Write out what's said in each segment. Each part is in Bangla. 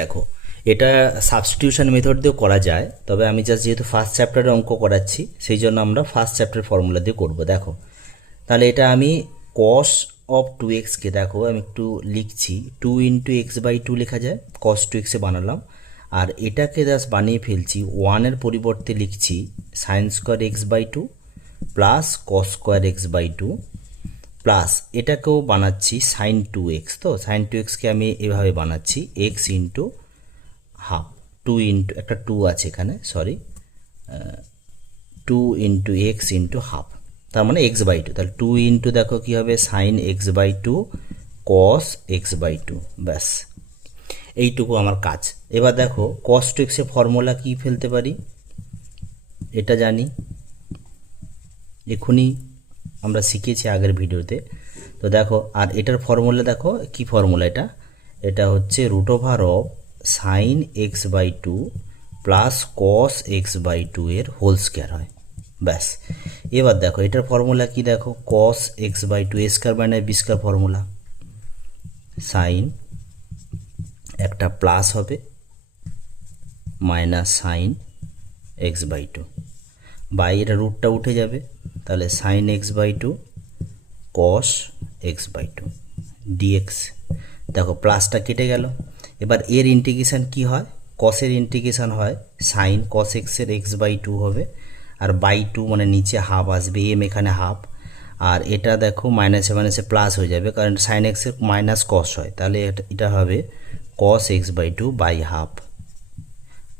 দেখো, এটা সাবস্টিটিউশন মেথড দিয়েও করা যায়, তবে আমি জাস্ট যেহেতু ফার্স্ট চ্যাপ্টারে অঙ্ক করাচ্ছি সেই জন্য আমরা ফার্স্ট চ্যাপ্টার ফর্মুলা দিয়ে করব। দেখো, তাহলে এটা আমি কস অফ 2x-কে দেখো আমি একটু লিখছি, 2 × x/2 লেখা যায়, কস 2x-এ বানালাম। আর এটাকে জাস্ট বানিয়ে ফেলছি, 1-এর পরিবর্তে লিখছি sine square x/2 plus cos square x/2 plus এটাকেও বানাচ্ছি সাইন 2x। তো সাইন 2x-কে আমি এভাবে বানাচ্ছি এক্স ইন্টু হাফ, 2 ইন্টু একটা 2 আছে এখানে, sorry, 2 into x into half, তার মানে x/2। তাহলে 2 ইন্টু দেখো কী হবে, সাইন x/2 কস x/2, ব্যাস এইটুকু আমার কাজ। এবার দেখো কস 2x-এর ফর্মুলা কী ফেলতে পারি, এটা জানি, এখনই আমরা শিখেছি আগের ভিডিওতে। তো দেখো, আর এটার ফর্মুলা দেখো কি ফর্মুলা, এটা হচ্ছে √of sign x/2 plus cos x/2 এর হোল স্কোয়ার হয়, ব্যাস। এবার দেখো এটার ফর্মুলা কি, দেখো cos x/2 a square by B square formula, sine একটা প্লাস হবে মাইনাস সাইন x/2 বাই এটা রুটটা উঠে যাবে, তাহলে সাইন x/2 কস x/2 ডিএক্স। দেখো প্লাসটা কেটে গেল। এবার এর ইন্টিগ্রেশান কি হয়, কসের ইন্টিগ্রেশান হয় সাইন কস এক্সের x/2 হবে, আর বাই 2 মানে নিচে হাফ আসবে, এম এখানে হাফ, আর এটা দেখো মাইনাসে মাইনাসে প্লাস হয়ে যাবে, কারণ সাইন এক্সের মাইনাস কস হয়, তাহলে এটা হবে cos x/2 by half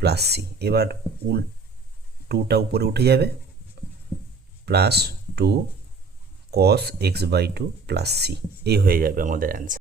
plus C. এবার 2টা উপরে উঠে যাবে, প্লাস 2 কস x/2 প্লাস সি, এই হয়ে যাবে আমাদের অ্যান্সার।